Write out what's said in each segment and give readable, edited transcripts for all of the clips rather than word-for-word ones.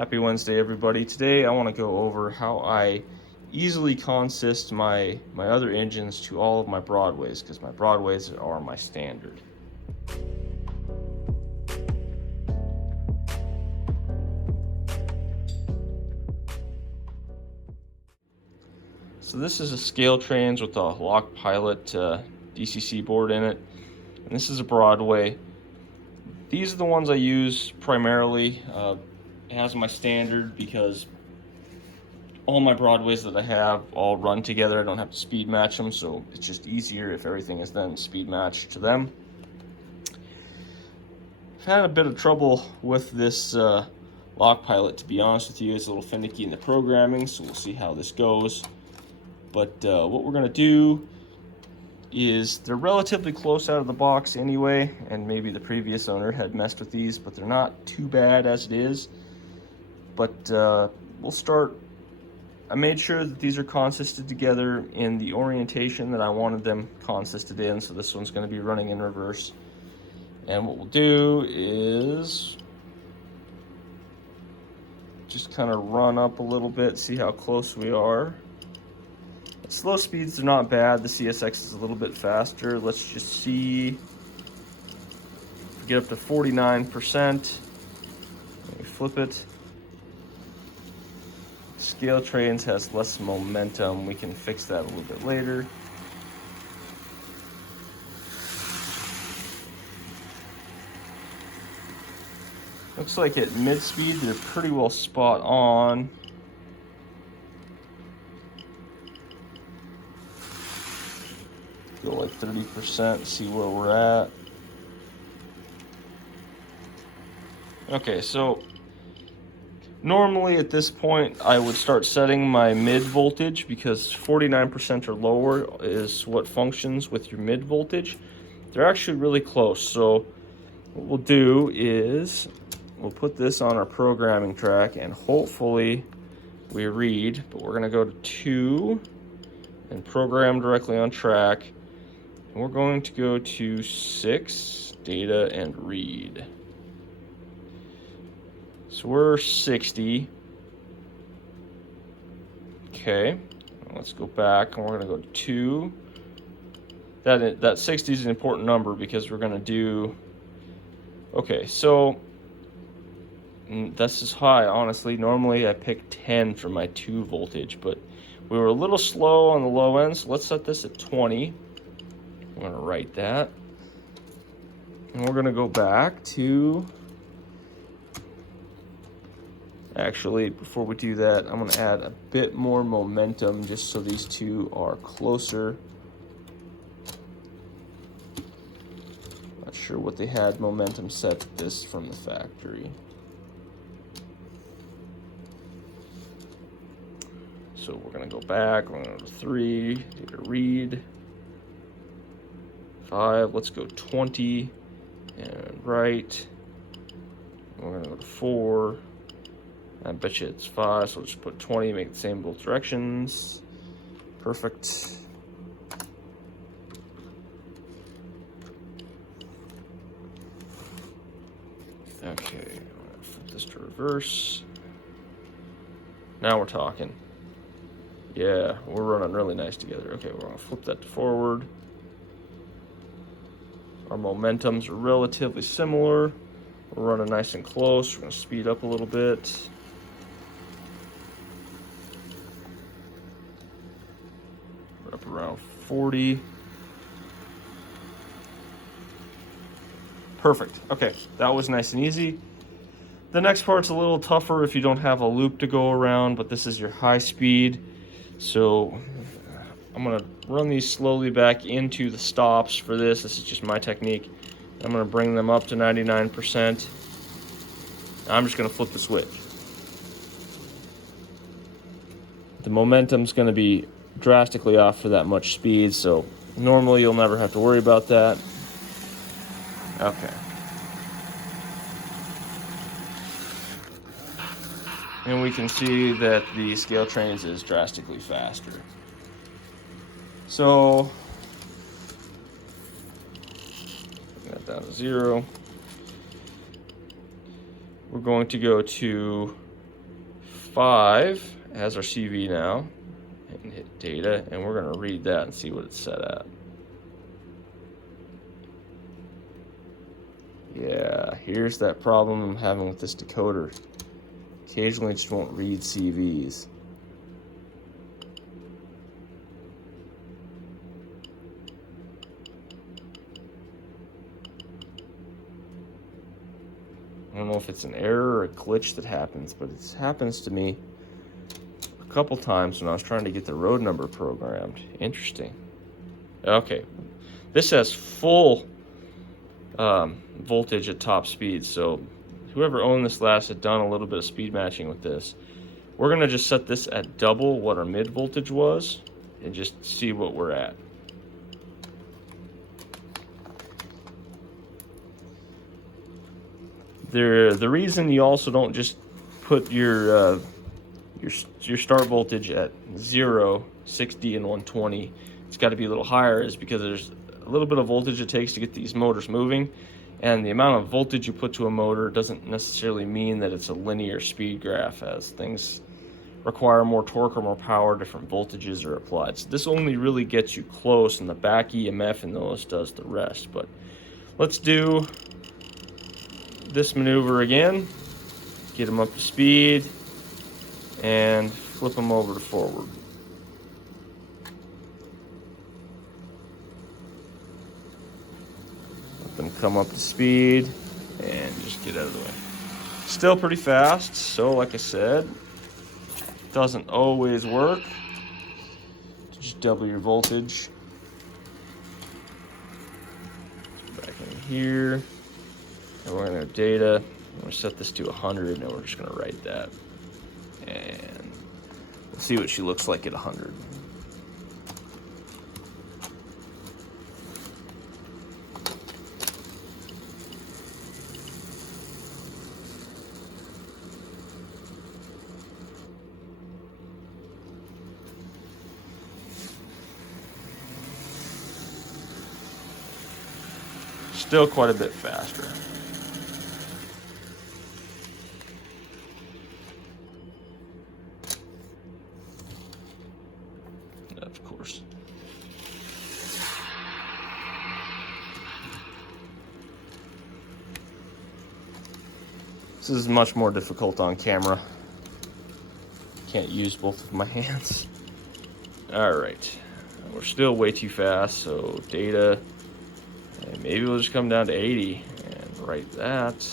Happy Wednesday, everybody. Today I want to go over how I easily consist my other engines to all of my Broadways, because my Broadways are my standard. So this is a scale trains with a lock pilot DCC board in it, and this is a Broadway. These are the ones I use primarily. It has my standard because all my Broadways that I have all run together. I don't have to speed match them, so it's just easier if everything is then speed matched to them. I've had a bit of trouble with this lock pilot, to be honest with you. It's a little finicky in the programming, so we'll see how this goes. But what we're going to do is, they're relatively close out of the box anyway, and maybe the previous owner had messed with these, but they're not too bad as it is. But we'll start. I made sure that these are consisted together in the orientation that I wanted them consisted in, so this one's going to be running in reverse. And what we'll do is just kind of run up a little bit, see how close we are. At slow speeds, they're not bad. The CSX is a little bit faster. Let's just see. Get up to 49%. Let me flip it. Scale trains has less momentum. We can fix that a little bit later. Looks like at mid speed they're pretty well spot on. Go like 30%, see where we're at. Okay, so normally at this point I would start setting my mid voltage, because 49% or lower is what functions with your mid voltage. They're actually really close, so what we'll do is we'll put this on our programming track and hopefully we read, but we're going to go to 2 and program directly on track, and we're going to go to 6, data and read. So we're 60. Okay, let's go back and we're going to go to 2. That 60 is an important number because we're going to do. Okay, so this is high, honestly. Normally I pick 10 for my 2 voltage, but we were a little slow on the low end, so let's set this at 20. I'm going to write that. And we're going to go back to. Actually, before we do that, I'm going to add a bit more momentum just so these two are closer. Not sure what they had momentum set to this from the factory. So we're going to go back. We're going to go to 3, data read. 5, let's go 20 and write. We're going to go to 4. I bet you it's 5, so we'll just put 20, make the same both directions. Perfect. Okay, I'm gonna flip this to reverse. Now we're talking. Yeah, we're running really nice together. Okay, we're gonna flip that to forward. Our momentums are relatively similar. We're running nice and close. We're gonna speed up a little bit. We're up around 40. Perfect. Okay, that was nice and easy. The next part's a little tougher if you don't have a loop to go around, but this is your high speed. So I'm gonna run these slowly back into the stops for this. This is just my technique. I'm gonna bring them up to 99%. I'm just gonna flip the switch. The momentum's gonna be drastically off for that much speed, so normally you'll never have to worry about that. Okay. And we can see that the scale trains is drastically faster. So bring that down to 0. We're going to go to 5 as our CV now, and hit data, and we're going to read that and see what it's set at. Yeah, here's that problem I'm having with this decoder. Occasionally it just won't read CVs. I don't know if it's an error or a glitch that happens, but it happens to me a couple times when I was trying to get the road number programmed. Interesting. Okay, this has full voltage at top speed, so whoever owned this last had done a little bit of speed matching with this. We're going to just set this at double what our mid voltage was and just see what we're at. The reason you also don't just put your start voltage at 0, 60, and 120, it's got to be a little higher, is because there's a little bit of voltage it takes to get these motors moving, and the amount of voltage you put to a motor doesn't necessarily mean that it's a linear speed graph. As things require more torque or more power, different voltages are applied. So this only really gets you close, and the back EMF in those does the rest. But let's do this maneuver again, get them up to speed, and flip them over to forward. Let them come up to speed, and just get out of the way. Still pretty fast, so like I said, doesn't always work. Just double your voltage. Back in here. And we're going to data. I'm going to set this to 100, and we're just going to write that. And we'll see what she looks like at 100. Still quite a bit faster. Of course. This is much more difficult on camera. Can't use both of my hands. All right, we're still way too fast, so data, and maybe we'll just come down to 80 and write that.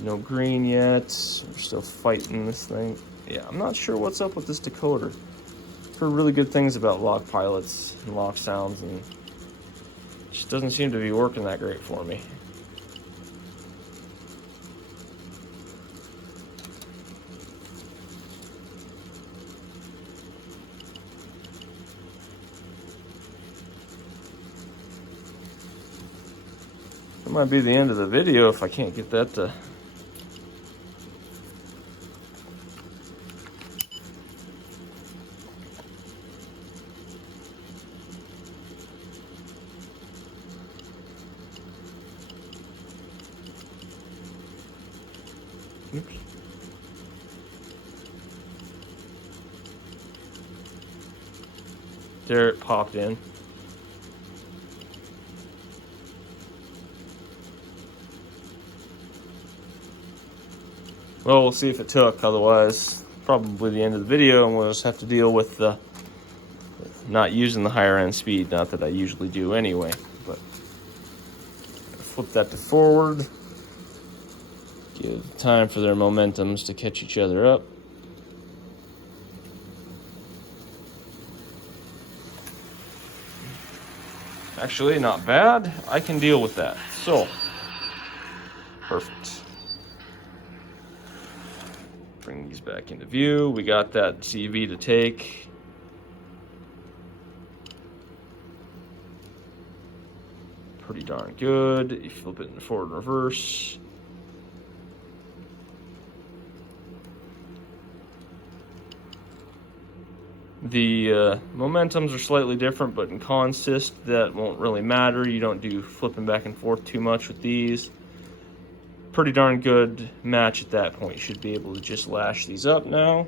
No green yet. We're still fighting this thing. Yeah, I'm not sure what's up with this decoder. I've heard really good things about lock pilots and lock sounds, and it just doesn't seem to be working that great for me. That might be the end of the video if I can't get that to... Oops. There it popped in. Well, we'll see if it took. Otherwise, probably the end of the video, and we'll just have to deal with the not using the higher end speed. Not that I usually do anyway, but flip that to forward. Give time for their momentums to catch each other up. Actually, not bad. I can deal with that. So, perfect. Bring these back into view. We got that CV to take. Pretty darn good. You flip it in forward and reverse. The momentums are slightly different, but in consist, that won't really matter. You don't do flipping back and forth too much with these. pretty darn good match at that point. You should be able to just lash these up now.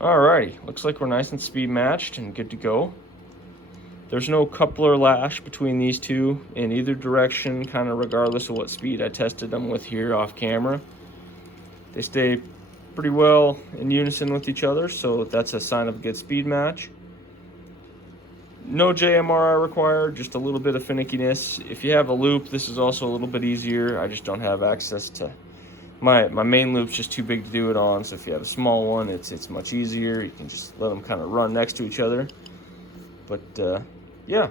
Alrighty, looks like we're nice and speed matched and good to go. There's no coupler lash between these two in either direction, kind of regardless of what speed I tested them with here off camera. They stay pretty well in unison with each other, so that's a sign of a good speed match. No JMRI required, just a little bit of finickiness. If you have a loop, this is also a little bit easier. I just don't have access to my main loop's just too big to do it on, so if you have a small one, it's much easier. You can just let them kind of run next to each other. But yeah,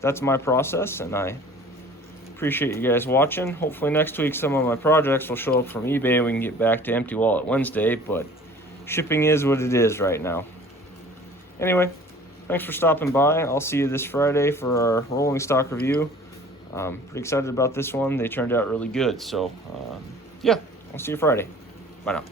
that's my process, and I appreciate you guys watching. Hopefully next week some of my projects will show up from eBay and we can get back to Empty Wallet Wednesday, but shipping is what it is right now. Anyway, thanks for stopping by. I'll see you this Friday for our rolling stock review. I'm pretty excited about this one. They turned out really good, so yeah, I'll see you Friday. Bye now.